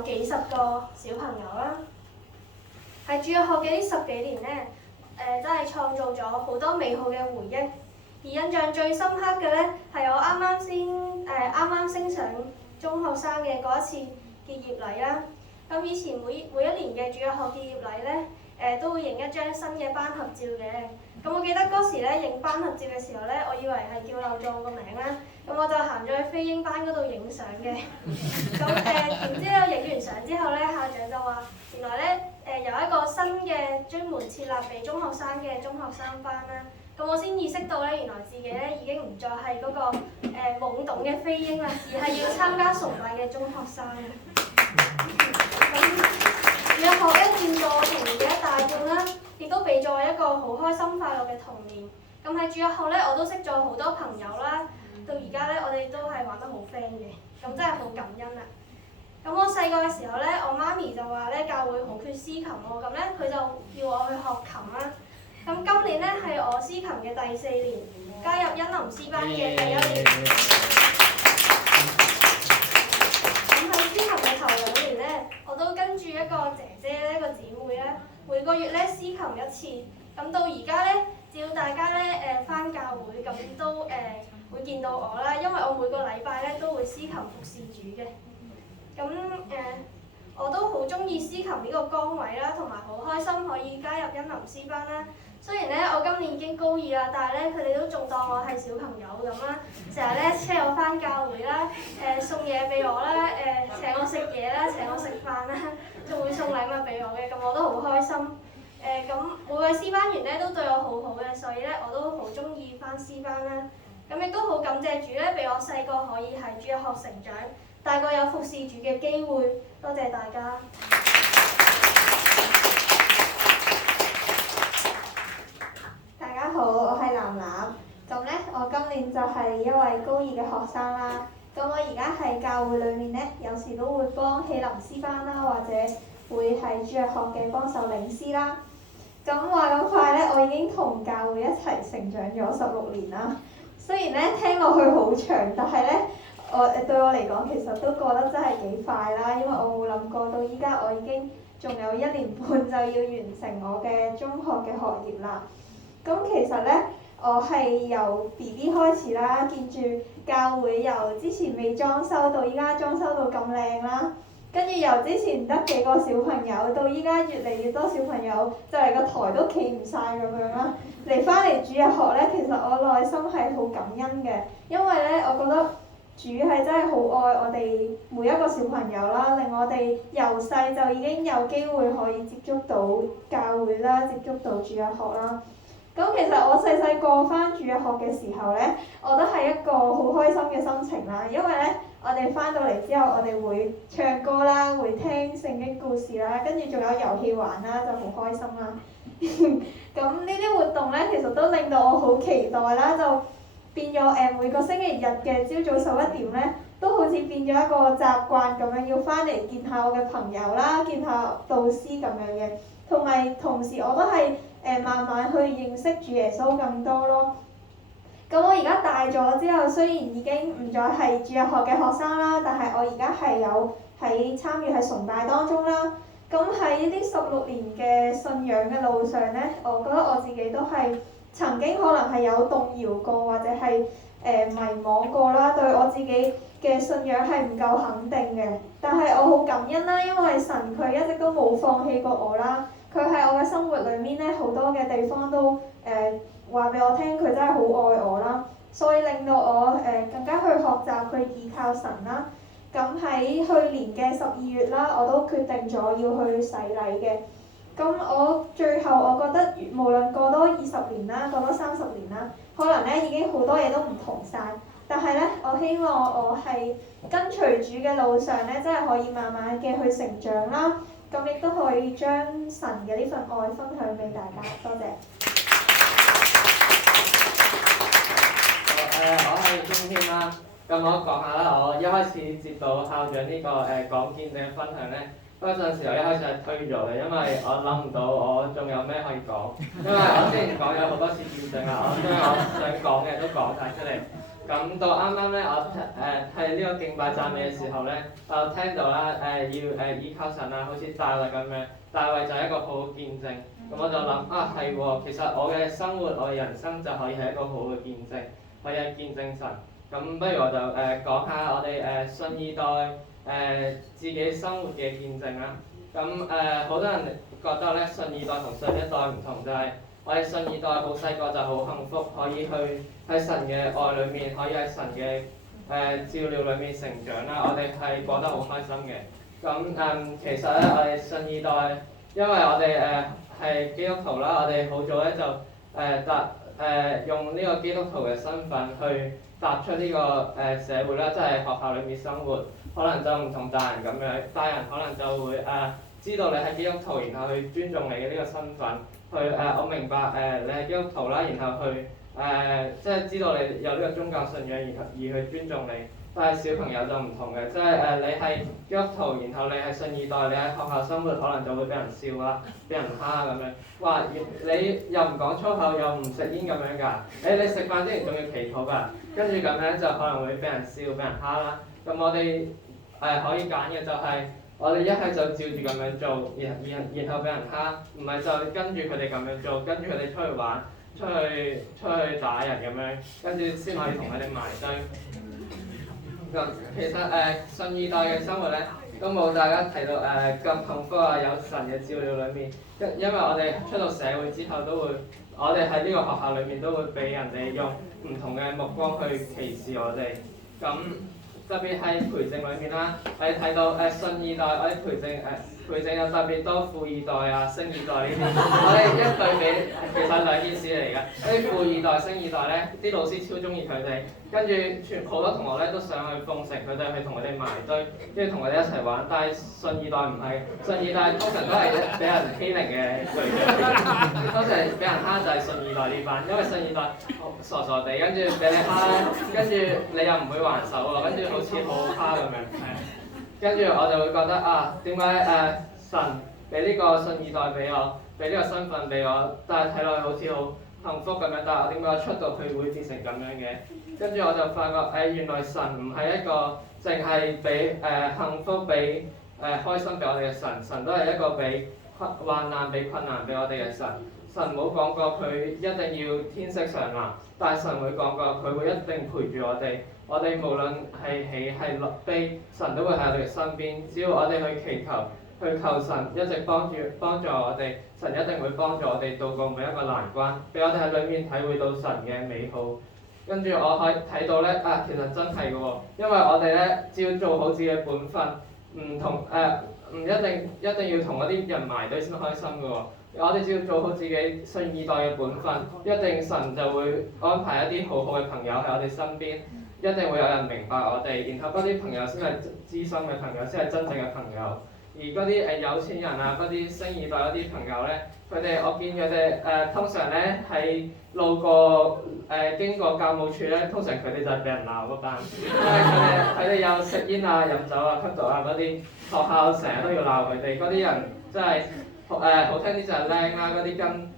有幾十個小朋友啦。喺主日學嘅呢10幾年咧，真係創造咗好多美好嘅回憶。而印象最深刻嘅咧，係我啱啱升上中學生嘅嗰一次結業禮啦。咁以前每一年嘅主日學結業禮咧，都會影一張新嘅班合照嘅。咁我記得嗰時咧影班合照嘅時候咧，我以為係叫漏咗我個名啦，咁我就行咗去飛鷹班嗰度影相嘅。咁然之後影完相之後咧，校長就話原來咧有一個新嘅專門設立俾中學生嘅中學生班啦。咁我先意識到咧，原來自己咧已經唔再係嗰個懵懂嘅飛鷹啦，而係要參加崇拜嘅中學生嘅。主日學咧佔咗我童年嘅一大半啦，亦都俾咗我一個好開心快樂嘅童年。咁喺主日學咧，我都識咗好多朋友啦，到而家咧我哋都係玩得好 friend 嘅，咁真係好感恩啦。咁我細個嘅時候咧，我媽咪就話咧教會好缺司琴喎，咁咧佢就要我去學琴啦。咁今年咧係我司琴嘅第4年，加入恩林詩班嘅第1年。咁喺司琴嘅頭2年咧，我都跟住一個姐姐咧，一個姊妹咧，每個月咧司琴1次。咁到而家咧，只要大家咧返教會，咁都會見到我啦，因為我每個禮拜咧都會司琴服侍主嘅。咁我都好中意司琴呢個崗位啦，同埋好開心可以加入恩林詩班啦。雖然咧我今年已經高2啦，但係咧佢哋都仲當我係小朋友咁啦，成日咧車我返教會啦，送嘢俾我啦，請我食嘢啦，請我食飯啦，仲會送禮物俾我嘅，咁我都好開心。咁每位詩班員咧都對我好好嘅，所以咧我都好中意返詩班啦。咁亦都好感謝主咧，俾我細個可以喺主日學成長，大個有服侍主嘅機會，多謝大家。大家好，我係藍藍。咁咧，我今年就係一位高2嘅學生啦。咁我而家喺教會裏面咧，有時都會幫喜林詩班啦，或者會係主日學嘅幫手領詩啦。咁話咁快咧，我已經同教會一齊成長咗16年啦。雖然咧聽落去好長，但係咧對我嚟講其實都過得真係幾快啦，因為我冇諗過到依家我已經仲有1年半就要完成我嘅中學嘅學業啦。咁其實咧，我係由 BB 開始啦，見住教會由之前未裝修到依家裝修到咁靚啦，跟住由之前得幾個小朋友到依家越嚟越多小朋友，就嚟個台都企唔晒咁樣啦。嚟返嚟主日學咧，其實我內心係好感恩嘅，因為咧我覺得主係真係好愛我哋每一個小朋友啦，令我哋由細就已經有機會可以接觸到教會啦，接觸到主日學啦。咁其實我細個返主日學嘅時候咧，我都係一個好開心嘅心情啦，因為咧我哋返到嚟之後，我哋會唱歌啦，會聽聖經故事啦，跟住仲有遊戲玩啦，就好開心啦。咁呢啲活動咧，其實都令到我好期待啦，就變咗每個星期日嘅朝早11點咧，都好似變咗一個習慣咁樣，要返嚟見下我嘅朋友啦，見下導師咁樣嘅，同時我都係慢慢去認識主耶穌更多咯。咁我而家大咗之後，雖然已經唔再係主日學嘅學生啦，但係我而家係有喺參與喺崇拜當中啦。咁喺呢16年嘅信仰嘅路上咧，我覺得我自己都係曾經可能係有動搖過，或者係迷惘過啦，對我自己嘅信仰係唔夠肯定嘅。但係我好感恩啦，因為神佢一直都冇放棄過我啦。佢喺我嘅生活裏面咧，好多嘅地方都話俾我聽，佢真係好愛我啦，所以令到我更加去學習去依靠神啦。咁喺去年嘅12月啦，我都決定咗要去洗禮嘅。咁我最後我覺得無論過多20年啦，過多30年啦，可能咧已經好多嘢都唔同晒。但係咧，我希望我係跟隨主嘅路上咧，真係可以慢慢嘅去成長啦。咁亦都可以將神嘅呢份愛分享俾大家。多謝。我係鍾軒啦。咁我講下啦，我一開始接到校長呢個講見證嘅分享咧，嗰陣時我一開始係推咗嘅，因為我諗唔到我仲有咩可以講，因為我之前講有好多次見證啦，我將我想講嘅都講晒出嚟。咁咁到啱啱咧，我喺呢個敬拜讚美嘅時候咧，我聽到啦要依靠神啊，好似大衛咁樣，大衛就係一個好好見證。咁我就諗啊係喎，其實我嘅生活，我嘅人生就可以係一個好嘅見證，可以係見證神。咁不如我就講下我哋信二代自己生活嘅見證啦。咁好多人覺得咧信二代同信一代唔同，就係我哋信二代好細個就好幸福，可以去喺神嘅愛裏面，可以喺神嘅照料裏面成長啦。我哋係過得好開心嘅。咁其實咧，我哋信二代，因為我哋係基督徒啦，我哋好早咧就用呢個基督徒嘅身份去踏出呢個社會啦，即係學校裏面生活，可能就唔同大人咁樣，大人可能就會知道你係基督徒，然後去尊重你嘅呢個身份，我明白你係基督徒啦，然後去即係知道你有呢個宗教信仰，而去尊重你。但係小朋友就唔同嘅，即係你係基督徒，然後你係信二代，你喺學校生活可能就會俾人笑啦，俾人蝦咁樣。哇！你又唔講粗口，又唔食煙咁樣㗎？你食飯之前仲要祈禱㗎，跟住咁樣就可能會俾人笑、俾人蝦啦。咁我哋可以揀嘅就係我哋一係就照住咁樣做，然後俾人蝦，唔係就跟住佢哋咁樣做，跟住佢哋出去玩、出去打人咁樣，跟住先可以同佢哋埋堆。咁其實信二代嘅生活咧，都冇大家提到咁幸福啊！有神嘅照料裏面，因為我哋出到社會之後都會，我哋喺呢個學校裏面都會俾人哋用唔同嘅目光去歧視我哋。咁特別係培正裏面啦，我哋睇到信二代，我哋培正有特別多富二代啊、星二代呢啲，我哋一對比其實兩件事嚟嘅。啲富二代、星二代咧，啲老師超中意佢哋，跟住好多同學咧都想去奉承佢哋，去同佢哋埋堆，跟住同佢哋一齊玩。但係信二代唔係，信二代通常都係俾人欺凌嘅對象，通常俾人蝦就係信二代呢班，因為信二代傻傻地，跟住俾你蝦，跟住你又唔會還手喎，跟住好似好好蝦咁樣，跟住我就會覺得啊，點解神俾呢個信二代俾我，俾呢個身份俾我，但係睇落去好似好幸福咁樣，但係我點解出到去會變成咁樣嘅？跟住我就發覺原來神唔係一個淨係俾幸福俾開心俾我哋嘅神，神都係一個俾患難俾困難俾我哋嘅神。神冇講過佢一定要天色常藍，但係神會講過佢會一定陪住我哋。我哋無論係喜係悲，神都會喺我哋身邊。只要我哋去祈求，去求神一直幫助我哋，神一定會幫助我哋渡過每一個難關，俾我哋喺裏面體會到神嘅美好。跟住我可以睇到咧其實真係嘅喎，因為我哋咧只要做好自己嘅本分，唔一定要同嗰啲人埋堆先開心嘅喎。我哋只要做好自己信二代嘅本分，一定神就會安排一啲好好嘅朋友喺我哋身邊，一定會有人明白我哋，然後嗰啲朋友先係知心嘅朋友，先係真正嘅朋友。而嗰啲有錢人啊，嗰啲星二代嗰啲朋友咧，我見佢哋通常咧喺路過經過教務處咧，通常佢哋就係俾人鬧嗰班，因為佢哋有食煙啊、飲酒啊、吸毒啊嗰啲，學校成日都要鬧佢哋，嗰啲人真係好聽啲就係靚啦，嗰啲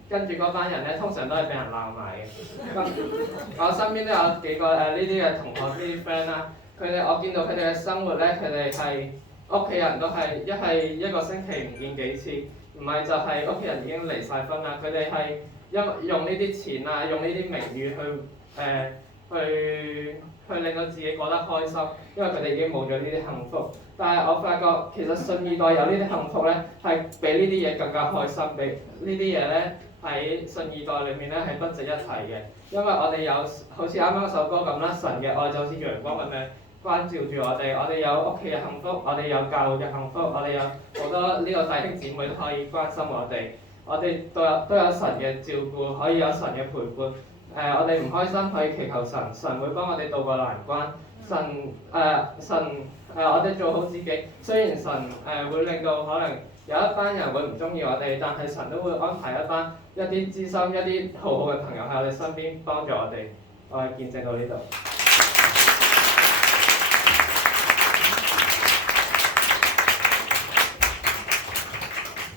跟住嗰班人咧，通常都係俾人鬧埋嘅。咁我身邊都有幾個呢啲嘅同學呢啲 friend 啦，我見到佢哋嘅生活咧，佢哋係屋企人都係一個星期唔見幾次，唔係就係屋企人已經離晒婚啦。佢哋係用呢啲錢啊，用呢啲名譽去令到自己過得開心，因為佢哋已經冇咗呢啲幸福。但係我發覺其實信二代有呢啲幸福咧，係比呢啲嘢更加開心，比呢啲嘢咧喺信二代裏面咧係不值一提嘅。因為我哋有好似啱啱首歌咁啦，神嘅愛就好似陽光咁樣關照住我哋有屋企嘅幸福，我哋有教育嘅幸福，我哋有好多呢個弟兄姊妹都可以關心我哋都有神嘅照顧，可以有神嘅陪伴。我哋唔開心可以祈求神，神會幫我哋渡過難關。我哋做好自己，雖然神會令到可能有一班人會唔中意我哋，但係神都會安排一啲知心、一啲好好嘅朋友喺我哋身邊幫助我哋。我係見證到呢度。